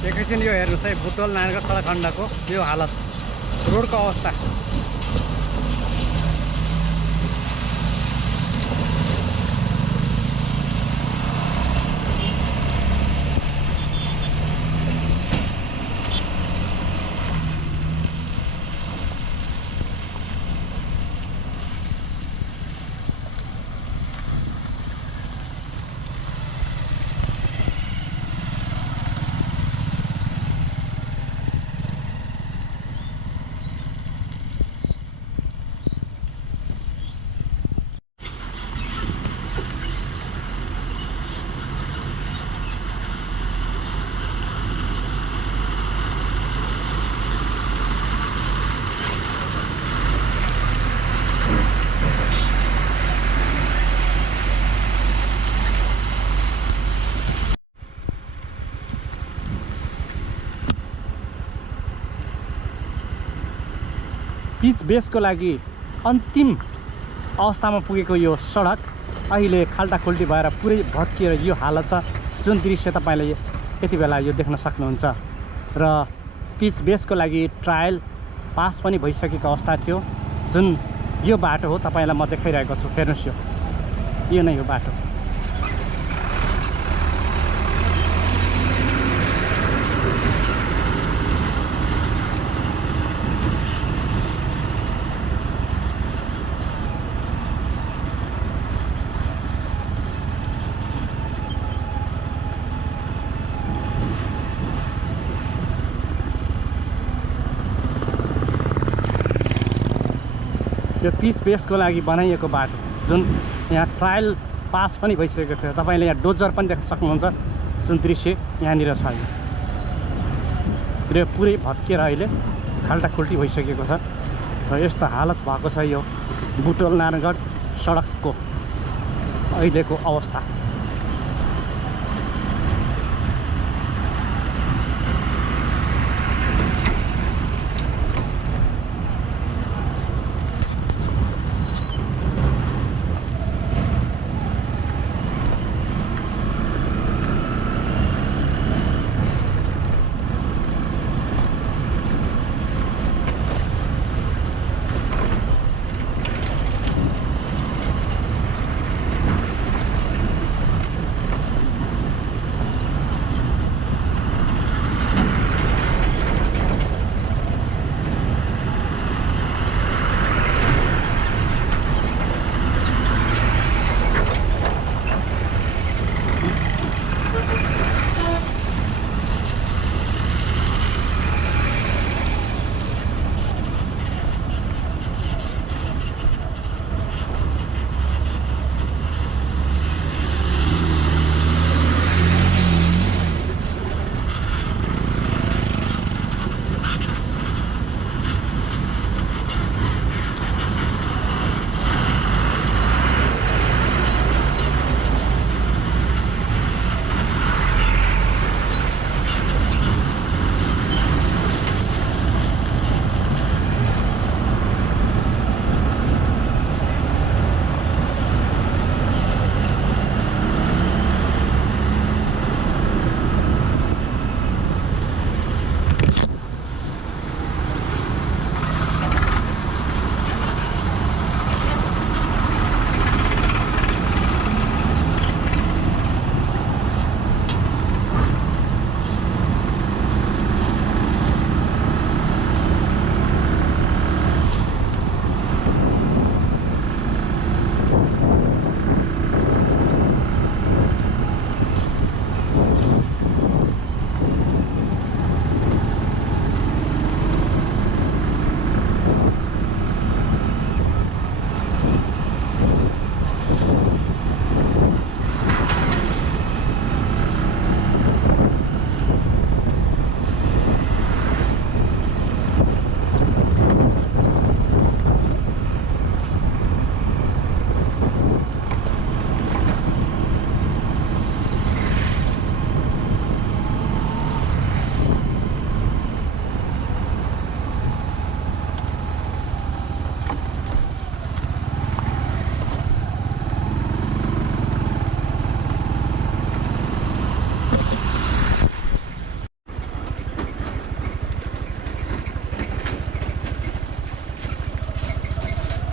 एकैछिन यो हेर्नुहोस् है, बुटवल नारायणगढ सडक खण्डको यो हालत, रोडको अवस्था। पिच बेसको लागि अन्तिम अवस्थामा पुगेको यो सडक अहिले खाल्टाखुल्टी भएर पुरै भत्किएर यो हालत छ, जुन दृश्य तपाईँले यति बेला यो देख्न सक्नुहुन्छ। र पिच बेसको लागि ट्रायल पास पनि भइसकेको अवस्था थियो, जुन यो बाटो हो तपाईँलाई म देखाइरहेको छु। हेर्नुहोस्, यो नै हो बाटो। यो पिच बेसको लागि बनाइएको बाटो, जुन यहाँ ट्रायल पास पनि भइसकेको थियो। तपाईँले यहाँ डोजर पनि देख्न सक्नुहुन्छ, जुन दृश्य यहाँनिर छ। यो पुरै भत्किएर अहिले खाल्टाखुल्टी भइसकेको छ र यस्तो हालत भएको छ यो बुटवल नारायणगढ सडकको अहिलेको अवस्था।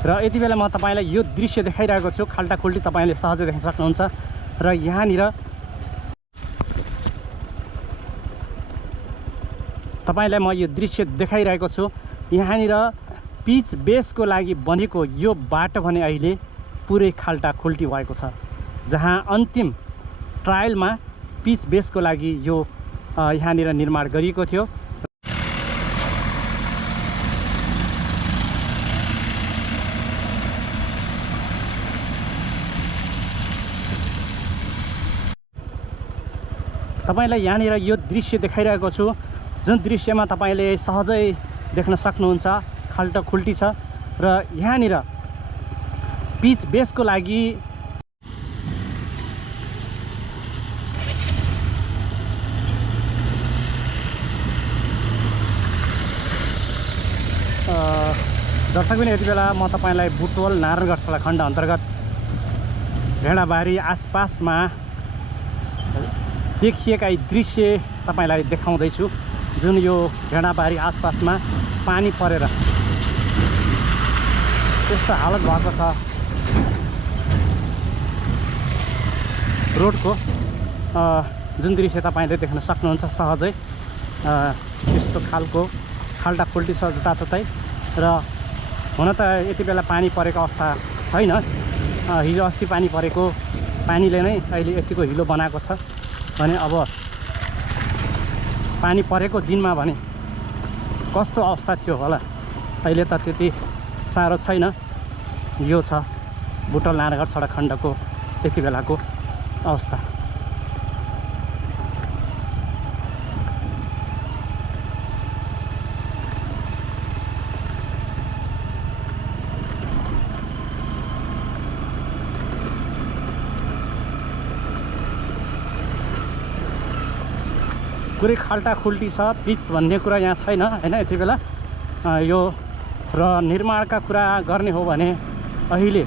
र यति बेला म तपाईँलाई यो दृश्य देखाइरहेको छु। खाल्टाखुल्टी तपाईँले सहजै देख्न सक्नुहुन्छ। र यहाँनिर तपाईँलाई म यो दृश्य देखाइरहेको छु। यहाँनिर पिच बेसको लागि बनेको यो बाटो भने अहिले पुरै खाल्टाखुल्टी भएको छ। जहाँ अन्तिम ट्रायलमा पिच बेसको लागि यो यहाँनिर निर्माण गरिएको थियो। तपाईलाई यहाँनिर यो दृश्य देखाइरहेको छु, जुन दृश्यमा तपाईले सहजै देख्न सक्नुहुन्छ खाल्टाखुल्टी छ। र यहाँनिर पिच बेसको लागि दर्शकबिन यति बेला म तपाईलाई बुटवल नारायणगढ सडक खण्ड अन्तर्गत भेडाबारी आसपासमा देखिएका यी दृश्य तपाईलाई देखाउँदैछु। जुन यो भेडाबारी आसपासमा पानी परेर त्यस्तो हालत भएको छ रोडको, जुन दृश्य तपाईले देख्न सक्नुहुन्छ सहजै। त्यस्तो खालको खाल्टाखुल्टी छ जताततै। र हुन त यति बेला पानी परेको अवस्था छैन। हिजो अस्ति पानी परेको पानीले नै अहिले यतिको हिलो बनाएको छ भने अब पानी परेको दिनमा भने कस्तो अवस्था थियो होला। अहिले त त्यति साह्रो छैन। यो छ बुटवल नारायणगढ सडक खण्डको यति बेलाको अवस्था। पुरै खाल्टाखुल्टी छ। पिच भन्ने कुरा यहाँ छैन हैन यति बेला। यो र निर्माणका कुरा गर्ने हो भने अहिले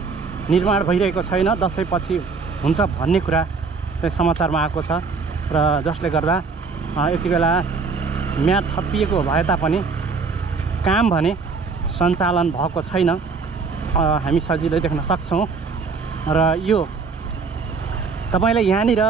निर्माण भइरहेको छैन, दसैँपछि हुन्छ भन्ने कुरा चाहिँ समाचारमा आएको छ। र जसले गर्दा यति बेला म्याद थपिएको भए तापनि काम भने सञ्चालन भएको छैन, हामी सजिलै देख्न सक्छौँ। र यो तपाईलाई यहाँनिर